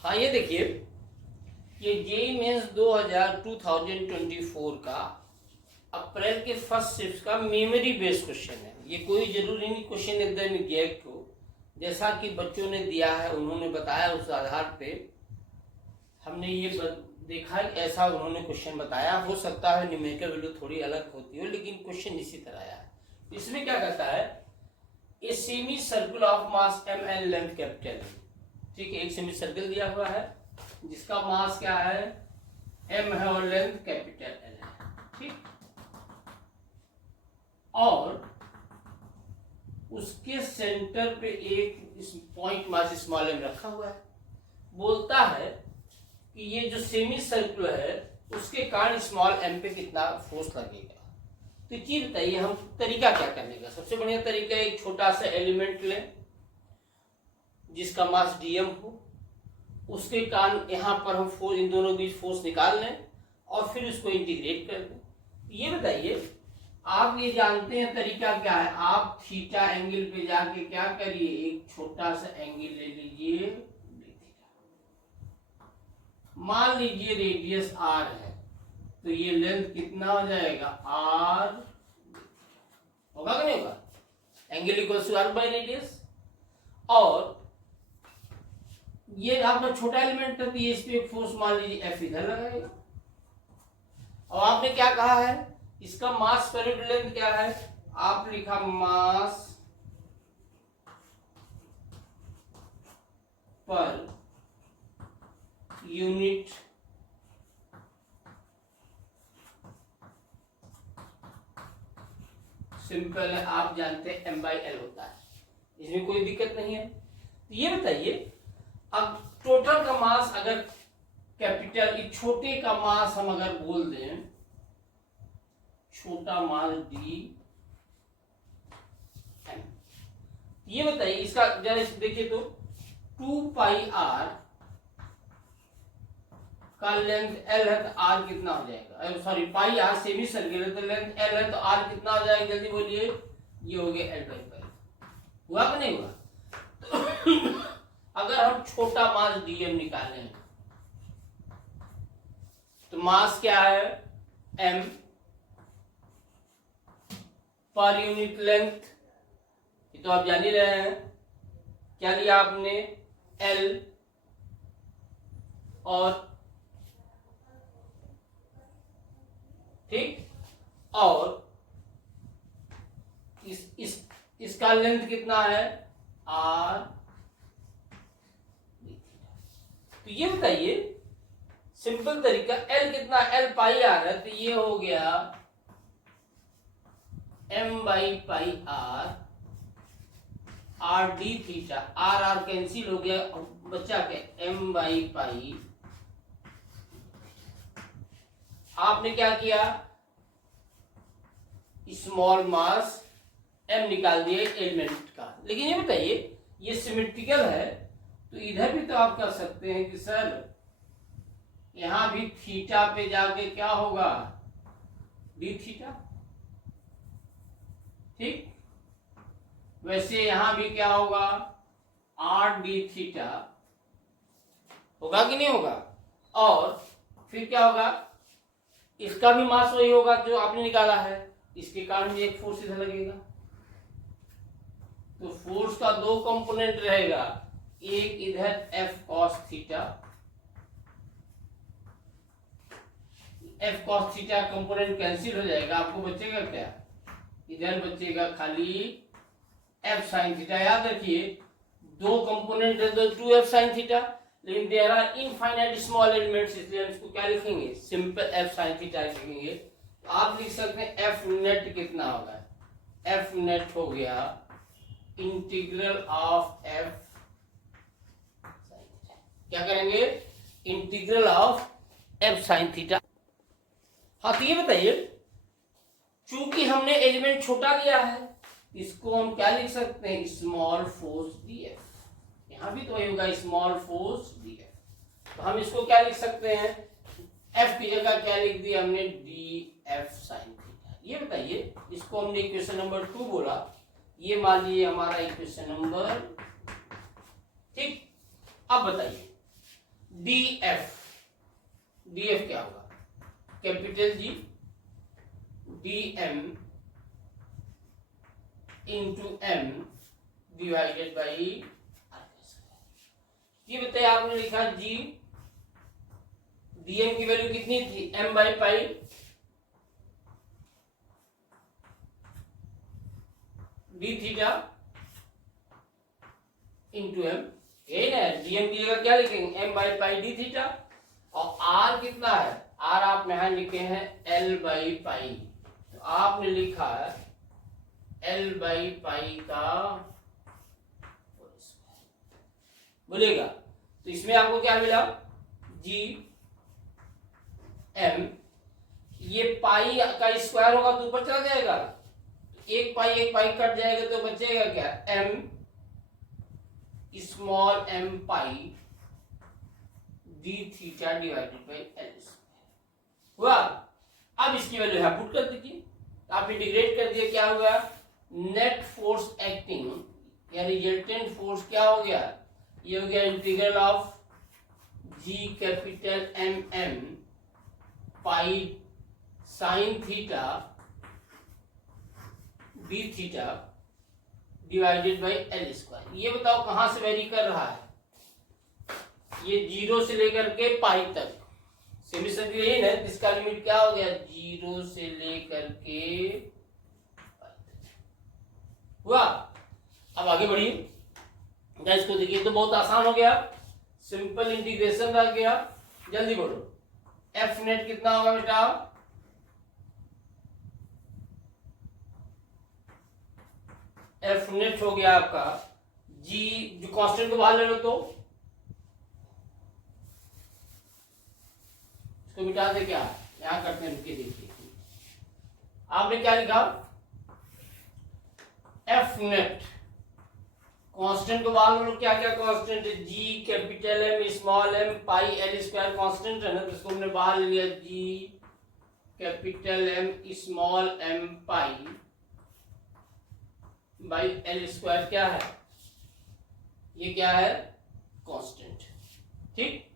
हाँ ये देखिए, ये जेईई मेंस 2024 का अप्रैल के फर्स्ट शिफ्ट का मेमोरी बेस्ड क्वेश्चन है। ये कोई जरूरी नहीं क्वेश्चन एकदम एग्जैक्ट हो, जैसा कि बच्चों ने दिया है उन्होंने बताया उस आधार पे हमने ये देखा कि ऐसा उन्होंने क्वेश्चन बताया। हो सकता है न्यूमेरिकल वैल्यू थोड़ी अलग होती हो, लेकिन क्वेश्चन इसी तरह आया है। इसमें क्या कहता है, a semi circle of mass M and length capital, ठीक है, एक सेमी सर्कल दिया हुआ है जिसका मास क्या है, एम है और लेंथ कैपिटल एल है, ठीक। और उसके सेंटर पे एक इस पॉइंट मास स्मॉल एम रखा हुआ है। बोलता है कि ये जो सेमी सर्कल है उसके कारण स्मॉल एम पे कितना फोर्स लगेगा। तो ये बताइए हम तरीका क्या करने का। सबसे बढ़िया तरीका एक छोटा सा एलिमेंट लें जिसका मास डीएम हो, उसके कारण यहाँ पर हम फोर्स, इन दोनों बीच फोर्स निकाल लें और फिर उसको इंटीग्रेट कर दें। ये बताइए आप ये जानते हैं तरीका क्या है, आप थीटा एंगल पे जाके क्या करिए, एक छोटा सा एंगल ले लीजिए, मान लीजिए रेडियस आर है, तो ये लेंथ कितना हो जाएगा, आर होगा कि नहीं होगा, angle equal to R by radius. और ये आपका छोटा एलिमेंट है तो ये इस पे फोर्स मान लीजिए एफ इधर लगाएगा। और आपने क्या कहा है, इसका मास पर यूनिट लेंथ क्या है, आप लिखा मास पर यूनिट सिंपल है, आप जानते हैं एम बाई एल होता है, इसमें कोई दिक्कत नहीं है। तो ये बताइए अब टोटल का मास अगर कैपिटल, छोटे का मास हम अगर बोल दें, छोटा मास डी एम, ये बताइए इसका जरा देखिए तो 2 पाई आर का लेंथ एल है तो आर कितना हो जाएगा, sorry pi R semi circle है तो लेंथ एल है तो आर कितना हो जाएगा, जल्दी बोलिए। ये हो गया एल बाई पाई, हुआ कि नहीं हुआ। तो अगर हम छोटा मास डीएम निकालें तो मास क्या है, एम पर यूनिट लेंथ, ये तो आप जान ही रहे हैं, क्या लिया आपने, एल, और ठीक, और इसका लेंथ कितना है, आर। तो ये बताइए सिंपल तरीका, एल कितना, एल पाई आर है तो ये हो गया M by pi R, R D theta, R R cancel हो गया, बच्चा के एम बाई पाई। आपने क्या किया, स्मॉल मास एम निकाल दिया एलिमेंट का। लेकिन ये बताइए ये सिमेट्रिकल है तो इधर भी तो आप कर सकते हैं कि सर यहां भी थीटा पे जाके क्या होगा, डी थीटा, ठीक। वैसे यहां भी क्या होगा, आर डी थीटा होगा कि नहीं होगा। और फिर क्या होगा, इसका भी मास वही होगा जो आपने निकाला है, इसके कारण भी एक फोर्स इधर लगेगा। तो फोर्स का दो कंपोनेंट रहेगा, एक इधर F cos theta, F cos theta component cancel हो जाएगा, आपको बचेगा क्या, इधर बचेगा खाली एफ साइन थीटा। याद रखिए दो कंपोनेंट है, दो 2f साइन थीटा, लेकिन there are infinite small elements, इसलिए हम इसको क्या लिखेंगे, सिंपल एफ साइन थीटा लिखेंगे। तो आप लिख सकते हैं एफ नेट कितना होगा, एफ नेट हो गया इंटीग्रल ऑफ एफ, क्या करेंगे, integral of F sine theta. हाँ तो ये बताइए चूंकि हमने एलिमेंट छोटा लिया है इसको हम क्या लिख सकते हैं, स्मॉल फोर्स डीएफ, यहां भी तो वही होगा स्मॉल फोर्स डीएफ। तो हम इसको क्या लिख सकते हैं, एफ की जगह क्या लिख दिया हमने, डी एफ साइन थीटा। ये बताइए इसको हमने इक्वेशन नंबर 2 बोला, ये मान लीजिए हमारा इक्वेशन नंबर, ठीक। अब बताइए डी एफ क्या होगा, capital G D M into M divided by R. ये बताइए, आपने लिखा जी, डीएम की वैल्यू कितनी थी, M by pi, D theta into M, यही ना, डीएम की जगह क्या लिखेंगे, M by pi D theta, और आर कितना है, आर आप यहां लिखे हैं एल बाई पाई, तो आपने लिखा है एल बाई पाई का बोलेगा, तो इसमें आपको क्या मिला, जी एम, ये पाई का स्क्वायर होगा तो ऊपर चला जाएगा, एक पाई कट जाएगा तो बचेगा क्या, M small M pi D theta divided by L हुआ। अब इसकी वैल्यू यहां पुट कर दीजिए, आप इंटीग्रेट कर दिए, क्या हुआ, नेट फोर्स एक्टिंग या रिजल्टेंट फोर्स क्या हो गया, ये हो गया integral of G capital M M pi sine theta D theta divided by L square. ये बताओ कहां से वेरी कर रहा है, ये 0 से लेकर के पाई तक, सेमी सर्किल यही ना, इसका लिमिट क्या हो गया, 0 से लेकर के पाई तक हुआ। अब आगे बढ़िए, गैस को देखिए, तो बहुत आसान हो गया, सिंपल इंटीग्रेशन रह गया, जल्दी बोलो, एफ नेट कितना होगा बेटा, एफ नेट हो गया आपका जी, जो कांस्टेंट को बाहर ले लो तो इसको मिटा दे, क्या यहां करते हैं, रुकिए देखिए, आपने क्या लिखा, एफ नेट कांस्टेंट को बाहर ले लो, क्या क्या कांस्टेंट है, G capital M small M pi L square constant है ना, तो इसको हमने बाहर ले लिया, G capital M small M pi by L square क्या है, ये क्या है, कांस्टेंट, ठीक।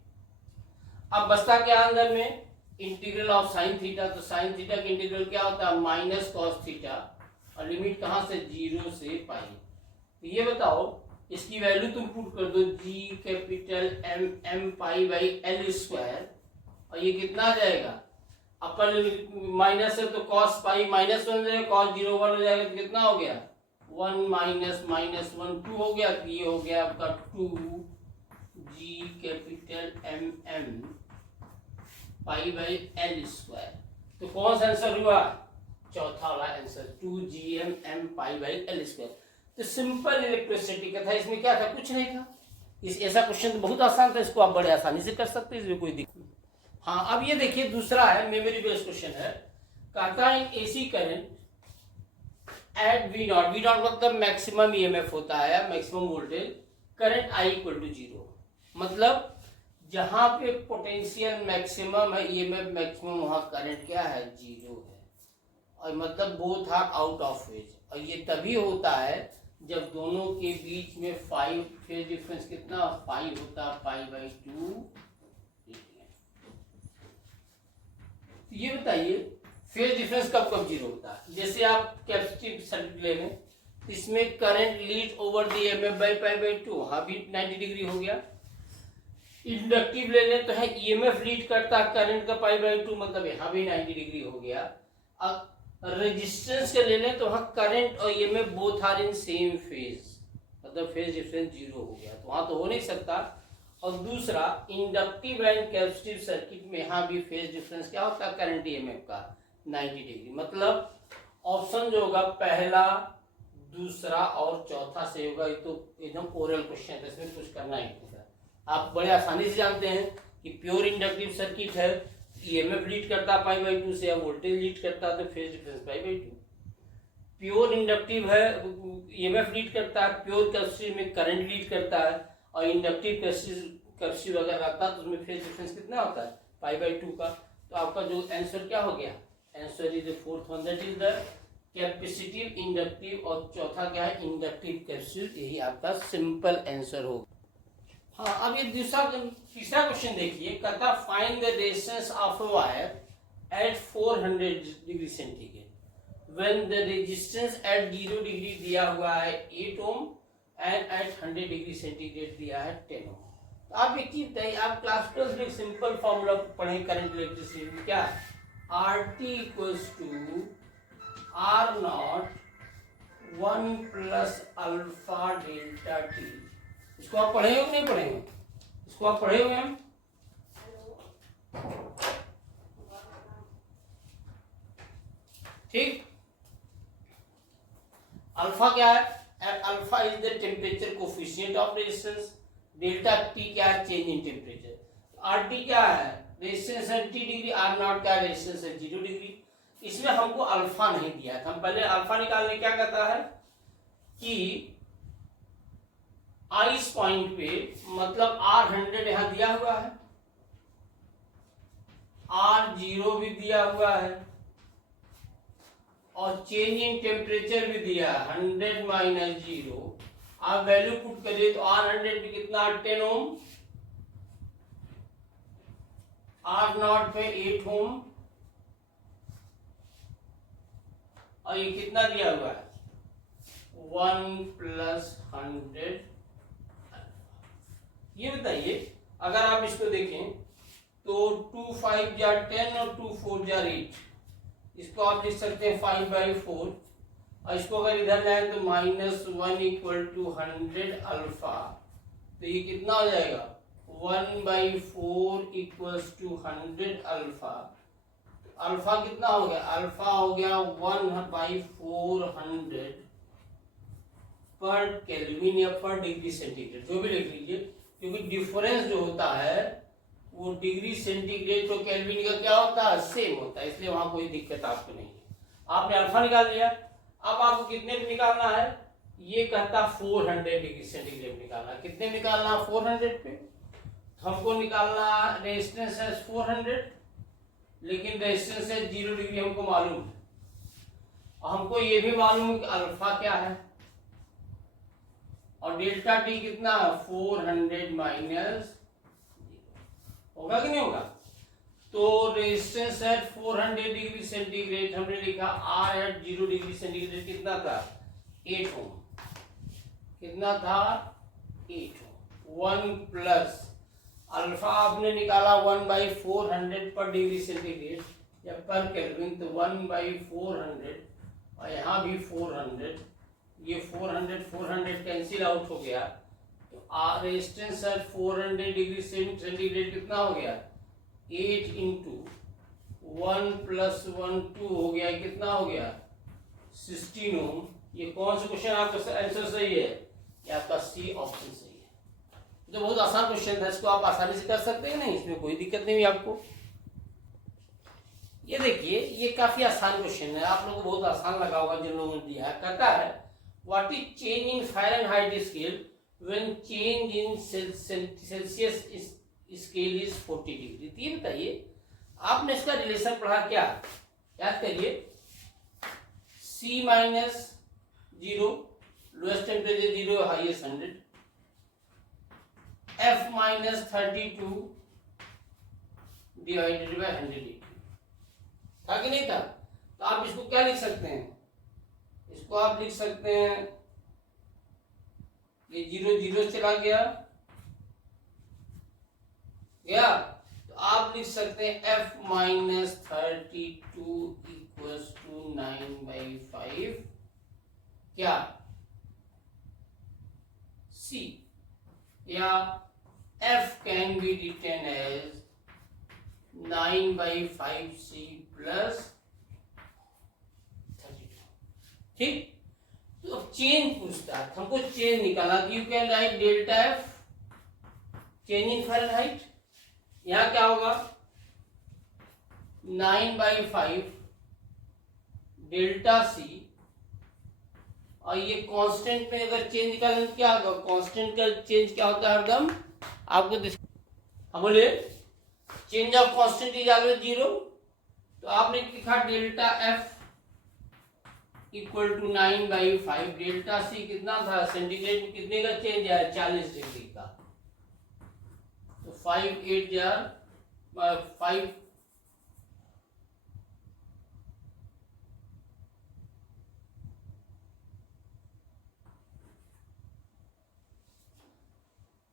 अब बचता क्या अंदर में, इंटीग्रल ऑफ साइन थीटा, तो साइन थीटा का इंटीग्रल क्या होता है, माइनस कॉस थीटा, और लिमिट कहां से, 0 से पाई। तो ये बताओ, इसकी वैल्यू तुम पुट कर दो, G capital M M pi by L square, और ये कितना आ जाएगा, अपर लिमिट माइनस है तो कॉस पाई माइनस 1 हो जाएगा, कॉस 0 1 हो जाएगा, तो कितना हो गया, 1 माइनस माइनस 1 2 हो गया, तो ये हो गया आपका 2 G capital M M pi by L square. तो कौन सा आंसर हुआ, चौथा वाला answer, 2 G M M pi by L square. तो सिंपल इलेक्ट्रिसिटी का था, इसमें क्या था, कुछ नहीं था, इस ऐसा क्वेश्चन तो बहुत आसान था, इसको आप बड़े आसानी से कर सकते हैं, इसमें कोई दिक्कत नहीं। हाँ, अब ये देखिए दूसरा है, मेमोरी बेस्ड क्वेश्चन है, कहता है in AC current at V naught, V naught मतलब मैक्सिमम ईएमएफ होता है, maximum voltage, current I equal to 0, मतलब जहां पे पोटेंशियल मैक्सिमम है, ईएमएफ मैक्सिमम, वहां करंट क्या है, 0 है, और मतलब both are out of phase, और ये तभी होता है जब दोनों के बीच में 5 फेज डिफरेंस कितना, पाई होता है, पाई बाई 2। ये बताइए फेज डिफरेंस कब कब 0 होता है, जैसे आप कैपेसिटिव सर्किट ले लें, इसमें current lead over the EMF by pi by 2, वहां भी 90 डिग्री हो गया। इंडक्टिव ले लें तो है ईएमएफ लीड करता है करंट का पाई बाई 2, मतलब यहाँ भी 90 डिग्री हो गया। अब रेजिस्टेंस के ले लें तो वहां करंट और EMF both are in same phase, मतलब फेज डिफरेंस 0 हो गया, तो वहां तो हो नहीं सकता। और दूसरा इंडक्टिव एंड कैपेसिटिव सर्किट में यहाँ भी फेज डिफरेंस क्या होता है, करंट ईएमएफ का 90 डिग्री, मतलब ऑप्शन जो होगा पहला, दूसरा और चौथा से होगा। ये तो एकदम ओरल क्वेश्चन है, इसमें कुछ करना ही नहीं है, आप बड़े आसानी से जानते हैं कि प्योर इंडक्टिव सर्किट है, ईएमएफ लीड करता है पाई बाई 2 से, या वोल्टेज लीड करता है तो phase difference pi by 2। Pure inductive है, ईएमएफ लीड करता है, प्योर कैपेसिटिव में करंट लीड करता है, और इंडक्टिव कैपेसिटिव अगर रहता है तो उसमें फेज डिफरेंस कितना होता है, पाई बाई 2 का। तो आपका जो आंसर क्या हो गया, answer is the fourth one, that is the capacitive inductive, और चौथा क्या है, इंडक्टिव कैपेसिटिव, यही आपका सिंपल आंसर होगा। हाँ, अब ये तीसरा क्वेश्चन देखिए, कहता find the resistance of a wire at 400 degree centigrade when the resistance at 0 degree दिया हुआ है 8 ohm and at 100 degree centigrade दिया है 10 ओम। तो आप एक चीज बताइए, आप क्लास 12 में सिंपल फॉर्मूला पढ़े करंट इलेक्ट्रिसिटी में, क्या है? RT equals to R naught 1 plus alpha delta T. इसको आप पढ़े हो कि नहीं पढ़ेंगे? इसको आप पढ़े हुए हैं? ठीक। अल्फा क्या है? Alpha is the temperature coefficient of resistance. Delta T क्या है? Change in temperature. R T क्या है? रेजिस्टेंस है टी डिग्री, आर नॉट क्या है? रेजिस्टेंस है 0 डिग्री। इसमें हमको अल्फा नहीं दिया था, हम पहले अल्फा निकालने क्या कहता है कि इस पॉइंट पे, मतलब R100 यहां दिया हुआ है, R0 भी दिया हुआ है और चेंज इन टेम्परेचर भी दिया है 100 माइनस 0। आप वैल्यू पुट करिए तो R100 पे कितना? 10 ओम, R0 पे 8 ओम और ये कितना दिया हुआ है? 1 प्लस 100। ये बताइए, अगर आप इसको देखें तो 2 5 जा 10 और 2 4 जा 8। इसको आप लिख सकते हैं 5/4 और इसको अगर इधर लाए तो -1 इक्वल टू 100 अल्फा। तो ये कितना हो जाएगा? 1/4 इक्वल्स टू 100 अल्फा। अल्फा कितना हो गया? अल्फा हो गया 1/400 पर केल्विन या पर डिग्री सेंटीग्रेड, जो भी लिख लीजिए, क्योंकि डिफरेंस जो होता है वो डिग्री सेंटीग्रेड तो केल्विन का क्या होता है? सेम होता है, इसलिए वहां कोई दिक्कत आपको नहीं है। आपने अल्फा निकाल लिया। अब आपको कितने पे निकालना है? ये कहता 400 डिग्री सेंटीग्रेड निकालना। कितने निकालना? 400 पे। हमको निकालना रेजिस्टेंस है 400, लेकिन रेजिस्टेंस है 0 डिग्री हमको मालूम है। हमको ये भी मालूम है कि अल्फा क्या है और डेल्टा टी कितना? 400 माइनस, होगा कि नहीं होगा? तो रेजिस्टेंस एट 400 डिग्री सेंटीग्रेड हमने लिखा, आर एट 0 डिग्री सेंटीग्रेड कितना था? 8 ओम। कितना था? 8 ओम। 1 प्लस अल्फा आपने निकाला 1/400 पर डिग्री सेंटीग्रेड या पर केल्विन, तो 1/400 और यहाँ भी 400। ये 400 कैंसिल आउट हो गया, तो रेजिस्टेंस एट 400 डिग्री सेंटीग्रेड कितना हो गया? 8 इंटू 1 प्लस 1 2 हो गया, कितना हो गया? 16 ओम। ये कौन सा क्वेश्चन आपका आंसर सही है? ये आपका सी ऑप्शन सही है। तो बहुत आसान क्वेश्चन था, इसको आप आसानी से कर सकते हैं, नहीं इसमें कोई दिक्कत नहीं हुई आपको। ये देखिए, ये काफी आसान क्वेश्चन है, आप लोगों को बहुत आसान लगा होगा जिन लोगों ने दिया है। कहता है what is change in Fahrenheit scale when change in Celsius scale is 40 degree. तो ये बताइए, आपने इसका रिलेशन पढ़ा क्या? याद करिए, C minus 0 lowest temperature 0, highest 100, F minus 32 divided by 100 था कि नहीं था? तो आप इसको क्या लिख सकते हैं? इसको आप लिख सकते हैं, ये 0 0 चला गया, तो आप लिख सकते हैं F माइनस 32 इक्वल्स टू 9/5 क्या? C, या F can be written as 9/5C plus 32। ठीक। तो अब चेंज पूछता है, हमको चेंज निकालना। You can write delta F change in Fahrenheit. यहां क्या होगा? 9/5 डेल्टा सी, और ये कांस्टेंट में अगर चेंज निकालें तो क्या होगा? कांस्टेंट का चेंज क्या होता है हरदम? आपको हाँ बोलिए, change of constant is always 0। तो आपने लिखा delta F equal to 9/5। Delta C कितना था? सेंटीग्रेड में कितने का चेंज है? 40 डिग्री का। 5 8 जार 5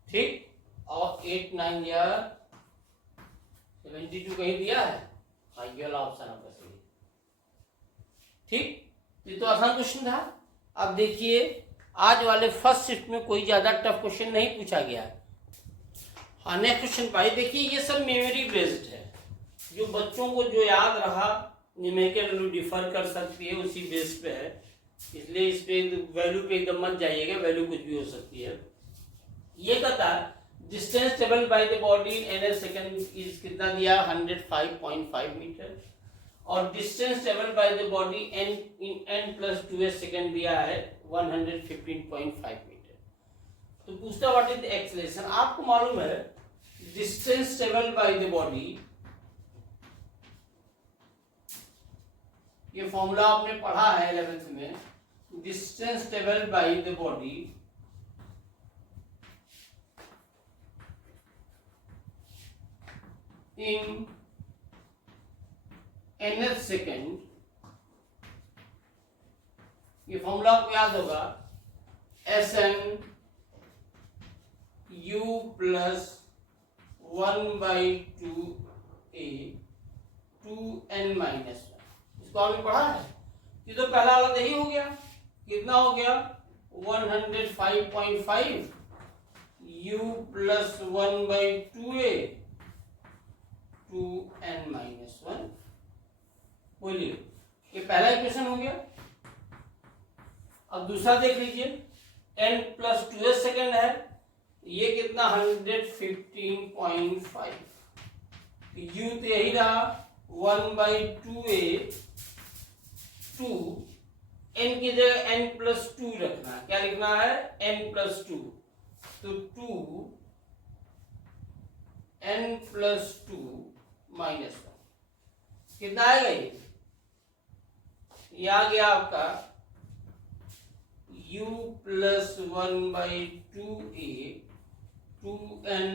ठीक, और 8 9 जार 72 कहीं दिया है? हाँ, ये वाला ऑप्शन आपका सही। ठीक, ये तो आसान क्वेश्चन था। अब देखिए आज वाले फर्स्ट शिफ्ट में कोई ज्यादा टफ क्वेश्चन नहीं पूछा गया। हाँ, नेक्स्ट क्वेश्चन पाइए। देखिए ये सब मेमोरी बेस्ड है, जो बच्चों को जो याद रहा न्यूमेरिकल वैल्यू डिफर कर सकती है उसी बेस पे है, इसलिए इस पे वैल्यू पे एकदम मत जाइएगा, वैल्यू कुछ भी हो सकती है। ये कहता है distance travelled by the body in an second is कितना दिया 105.5 मीटर, और distance travelled by the body in n+2s second दिया है 115.5 मीटर। तो पूछता व्हाट इज द एक्सेलरेशन। आपको मालूम है distance travelled by the body, ये फॉर्मूला आपने पढ़ा है 11th में, distance travelled by the body in nth second, ये फॉर्मूला आपको याद होगा Sn u plus 1/2a 2n minus 1। इसको आपने पढ़ा है। ये तो पहला वाला यही हो गया, कितना हो गया 105.5 u plus 1/2a 2n minus 1। बोलिए, ये पहला इक्वेशन हो गया। अब दूसरा देख लीजिए, n+2s सेकेंड है, ये कितना 115.5, u तो यही रहा 1/2a 2, n की जगह n+2 रखना, क्या लिखना है n+2, तो 2n+2 माइनस 1 कितना आएगा ये आ गया आपका u plus 1/2a 2n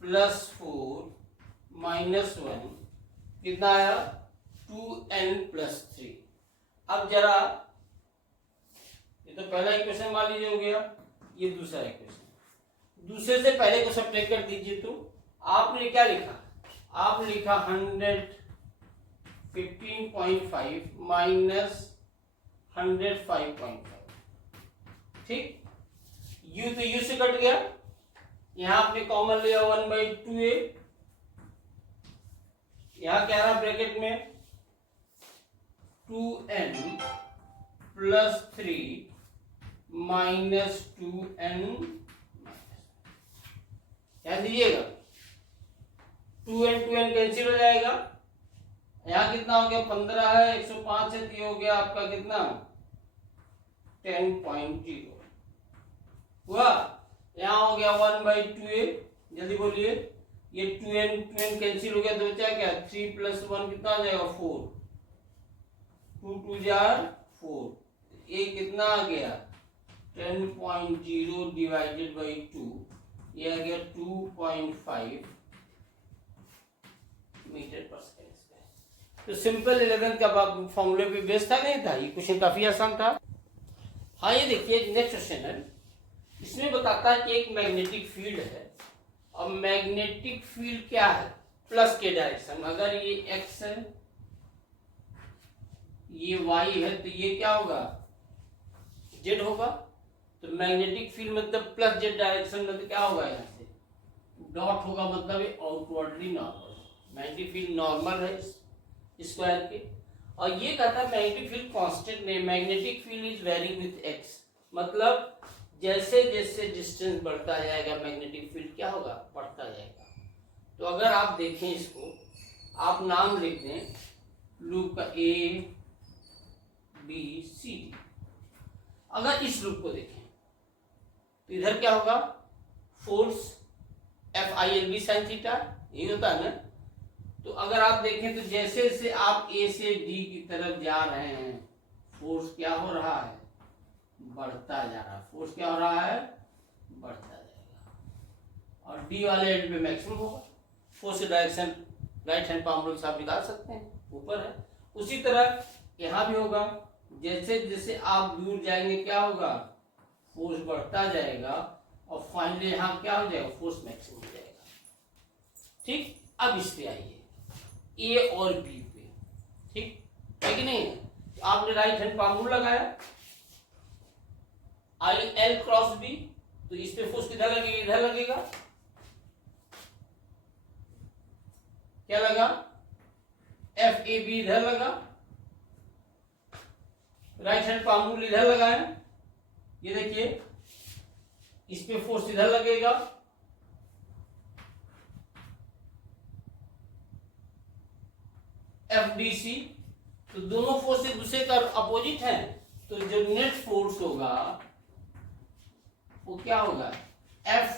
plus 4 minus 1 कितना आया 2n+3। अब जरा ये तो पहला इक्वेशन मान लीजिए हो गया, ये दूसरा इक्वेशन, दूसरे से पहले को सब्ट्रैक्ट कर दीजिए। तो आपने क्या लिखा, आपने लिखा 115.5 माइनस 105.5। ठीक, u तो u से कट गया, यहां आपने कॉमन लिया 1/2a, यहां क्या रहा ब्रैकेट में 2n प्लस 3 माइनस 2n, ध्यान दीजिएगा 2n कैंसिल हो जाएगा, यहाँ कितना हो गया 15 है, 105 है, तो हो गया आपका कितना 10.0 हुआ। यहाँ हो गया 1/2a, जल्दी बोलिए, ये 2n कैंसिल हो गया, तो बचा क्या 3 + 1 कितना आ जाएगा 4, 2 2 जार 4, ये कितना आ गया 10.0 डिवाइडेड बाई 2, ये आ गया 2.5 मीटर पर सेकेंड। तो सिंपल 11th का फॉर्मूले पे बेस था, नहीं था, ये क्वेश्चन काफी आसान था। हाँ, ये देखिए नेक्स्ट क्वेश्चन है, इसमें बताता है कि एक मैग्नेटिक फील्ड है, और मैग्नेटिक फील्ड क्या है प्लस के डायरेक्शन, अगर ये x है ये y है, तो ये क्या होगा z होगा। तो मैग्नेटिक फील्ड मतलब प्लस z डायरेक्शन में, तो क्या होगा यहाँ से डॉट होगा, मतलब ये outwardly normal, magnetic field normal है स्क्वायर के। और ये कहता है मैग्नेटिक फील्ड कांस्टेंट नहीं, magnetic field is varying with x, मतलब जैसे जैसे डिस्टेंस बढ़ता जाएगा मैग्नेटिक फील्ड क्या होगा बढ़ता जाएगा। तो अगर आप देखें इसको, आप नाम लिख दें लूप का A B C D। अगर इस लूप को देखें तो इधर क्या होगा फोर्स FILB sin थीटा, यही होता है ना। तो अगर आप देखें तो जैसे जैसे आप A से D की तरफ जा रहे हैं, फोर्स क्या हो रहा है बढ़ता जा रहा है, फोर्स क्या हो रहा है बढ़ता जाएगा। डी वाले एंड पे मैक्सिमम होगा। फोर्स की direction right hand palm rule से आप निकाल सकते हैं, ऊपर है। उसी तरह यहाँ भी होगा, जैसे जैसे आप दूर जाएंगे क्या होगा, फोर्स बढ़ता जाएगा और फाइनली यहाँ क्या हो जाएगा, फोर्स मैक्सिमम हो जाएगा। ठीक, अब इस पे आइए, ए और बी पे, ठीक है कि नहीं। तो आपने राइट हैंड पाम रूल लगाया, आई एल क्रॉस बी, तो इस पे फोर्स किधर लगेगा, इधर लगेगा, क्या लगा, एफ ए बी इधर लगा, राइट हैंड पाम रूल इधर लगा है, ये देखिए इस पे फोर्स इधर लगेगा, एफ डी सी, तो दोनों फोर्स एक दूसरे का अपोजिट है, तो जो नेट फोर्स होगा वो क्या होगा, एफ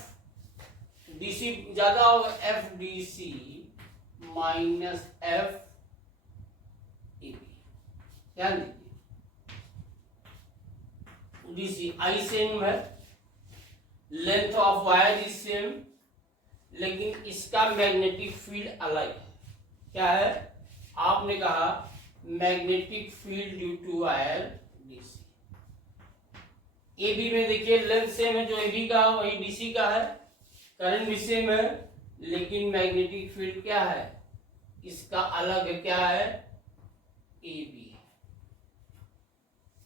डी सी ज्यादा होगा, F D C minus F A B. ध्यान दीजिए, डी सी आई सेम है, length of wire is same, लेकिन इसका मैग्नेटिक फील्ड अलग है। क्या है, आपने कहा magnetic field due to wire DC. A B में देखिए लेंथ सेम है, जो ए बी का वही डीसी का है, करंट भी सेम है, लेकिन मैग्नेटिक फील्ड क्या है, इसका अलग है, क्या है, ए बी।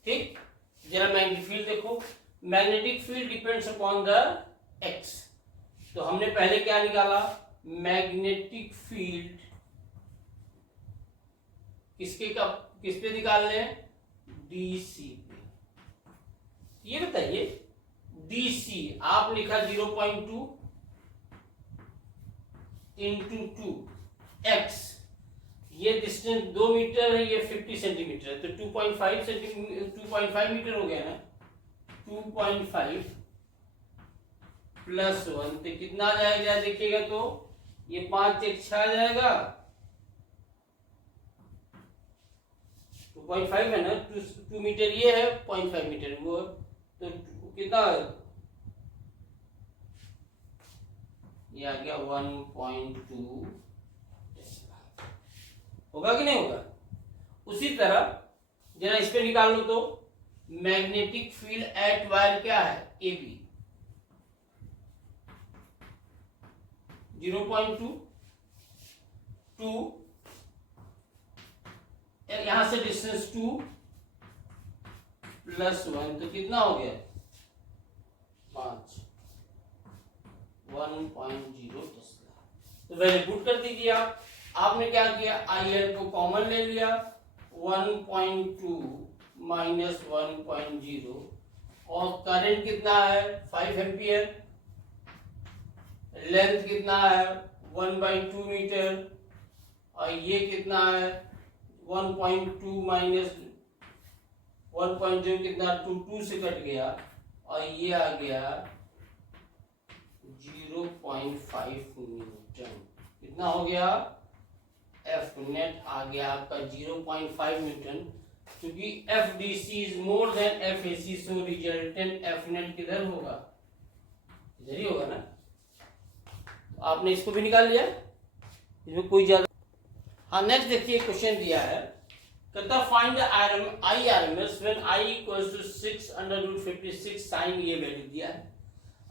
ठीक, जरा मैग्नेटिक फील्ड देखो, magnetic field depends upon the X, तो हमने पहले क्या निकाला, मैग्नेटिक फील्ड किस पे निकाल रहे हैं, डीसी पे। ये बताइए डीसी आप लिखा 0.2 इंटू 2 एक्स, ये डिस्टेंस 2 मीटर है, ये 50 सेंटीमीटर है, तो 2.5 मीटर हो गया ना, 2.5 प्लस 1 तो कितना आ जाएगा, देखिएगा तो ये 5 एक 6 आ जाएगा, 2.5 है ना, 2 मीटर ये है, 0.5 मीटर वो, तो कितना ये आ गया 1.2 होगा कि नहीं होगा। उसी तरह जरा इस पे निकाल लो, तो मैग्नेटिक फील्ड एट वायर क्या है, ए बी 0.2 यहां से डिस्टेंस 2 प्लस 1 तो कितना हो गया, 5, 1.0 टेस्ला। तो वैल्यू पुट कर दीजिए आप। आपने क्या किया, आई एल को कॉमन ले लिया, 1.2 माइनस 1.0, और करंट कितना है, 5 एम्पियर, लेंथ कितना है 1/2 मीटर, और ये कितना है 1.2 माइनस 1.0 कितना 2 से कट गया, और ये आ गया 0.5 न्यूटन। कितना हो गया, एफ नेट आ गया आपका 0.5 न्यूटन, क्योंकि F D C is more than F A C, so resultant F net किधर होगा, इधर ही होगा ना। तो आपने इसको भी निकाल लिया, इसमें कोई ज्यादा। हाँ, नेक्स्ट देखिए क्वेश्चन दिया है, कहता find I R M S when I equals to 6√56 sine, ये वैल्यू दिया है।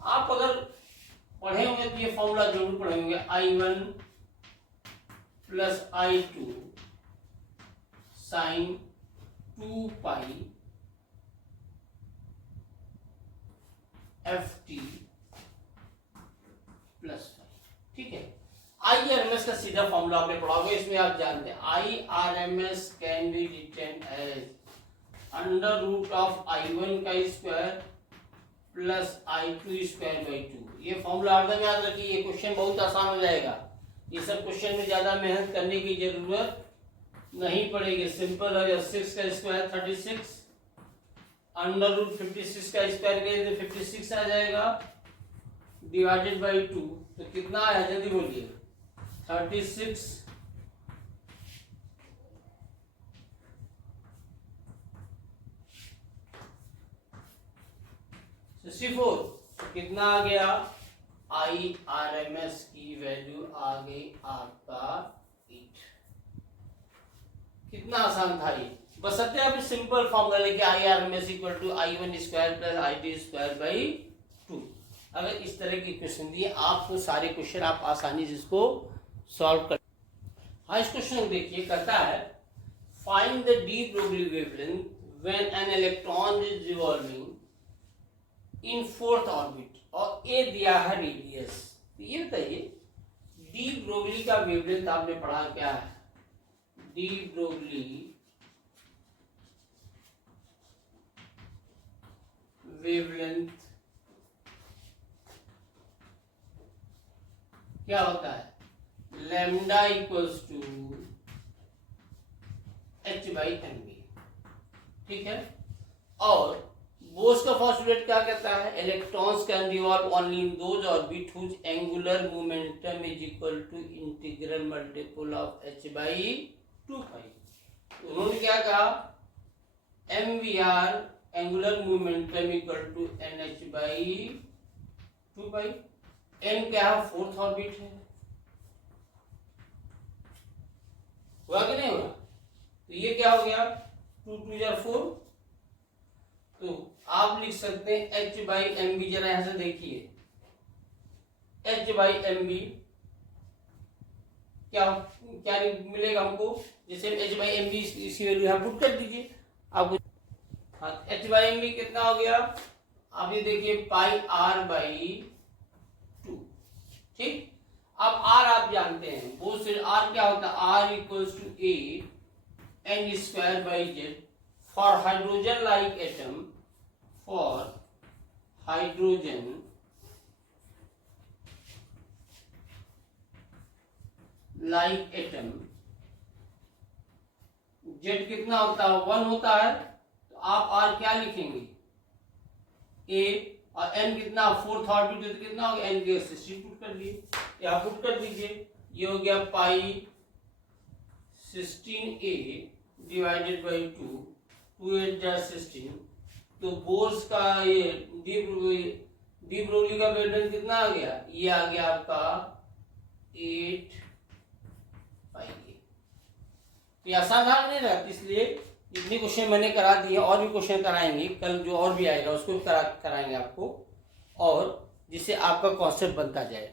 आप अगर पढ़े होंगे तो ये फॉर्मूला जरूर पढ़े होंगे, I1 प्लस I2 साइन 2 पाई FT प्लस 5। ठीक है, IRMS का सीधा फॉर्मूला आपने पढ़ा होगा, इसमें आप जानते हैं IRMS can be written as √I1 का square plus I2 square by 2। ये फॉर्मूला हरदम याद रखिए, ये क्वेश्चन बहुत आसान हो जाएगा। ये सब क्वेश्चन में ज्यादा मेहनत करने की जरूरत नहीं पड़ेगी, सिंपल है। 6 का स्क्वायर 36, √56 का स्क्वायर करेंगे तो 56 आ जाएगा, डिवाइडेड बाई 2, तो कितना आया जल्दी बोलिए, 36 64, कितना आ गया IRMS की वैल्यू आ गई आपका 8। कितना आसान था ये। बस सत्य आप सिंपल फॉर्मूला लेके IRMS equal to I1 square plus IT square by 2। अगर इस तरह की क्वेश्चन दिए आपको, सारे क्वेश्चन आप आसानी से इसको सॉल्व कर। हाँ, इस क्वेश्चन को देखिए, कहता है find the de Broglie wavelength when an electron is revolving in fourth orbit और ए दिया है रेडियस। तो ये बताइए डी ब्रोगली का वेवलेंथ आपने पढ़ा क्या है? डी ब्रोगली वेवलेंथ क्या होता है? Lambda equals to h/mv। ठीक है। और बोस का पोस्टुलेट क्या कहता है? Electrons can revolve only in those orbit whose angular momentum is equal to integral multiple of h/2π। उन्होंने क्या कहा? mvr angular momentum equal to nh/2π। m क्या है? फोर्थ ऑर्बिट है। हुआ कि नहीं हुआ? तो ये क्या हो गया? 2 2 या 4। तो आप लिख सकते हैं h/mv। जरा यहां से देखिए h/mv क्या क्या मिलेगा हमको? जैसे h/mv इसकी वैल्यू यहां पुट कर दीजिए आपको। हाँ, h/mv कितना हो गया? आप ये देखिए πr/2। ठीक। अब r आप जानते हैं, वो से r क्या होता है? r equals to a n square by z for hydrogen like atom. For hydrogen like atom z कितना होता है? 1 होता है। तो आप r क्या लिखेंगे? a और n कितना? फोर्थ ऑर्बिट तो कितना हो गया? n के सब्स्टिट्यूट कर दिए, या पुट कर दीजिए। ये हो गया π16a डिवाइडेड बाई 2, 2 8 जा 16। तो बोर्स का ये डी ब्रोगली का वेवलेंथ कितना आ गया? ये आ गया आपका 8πa। ये आसान भाग नहीं रहा, इसलिए इतनी क्वेश्चन मैंने करा दिए। और भी क्वेश्चन कराएंगे कल, जो और भी आएगा उसको भी कराएंगे आपको, और जिससे आपका कॉन्सेप्ट बनता जाए।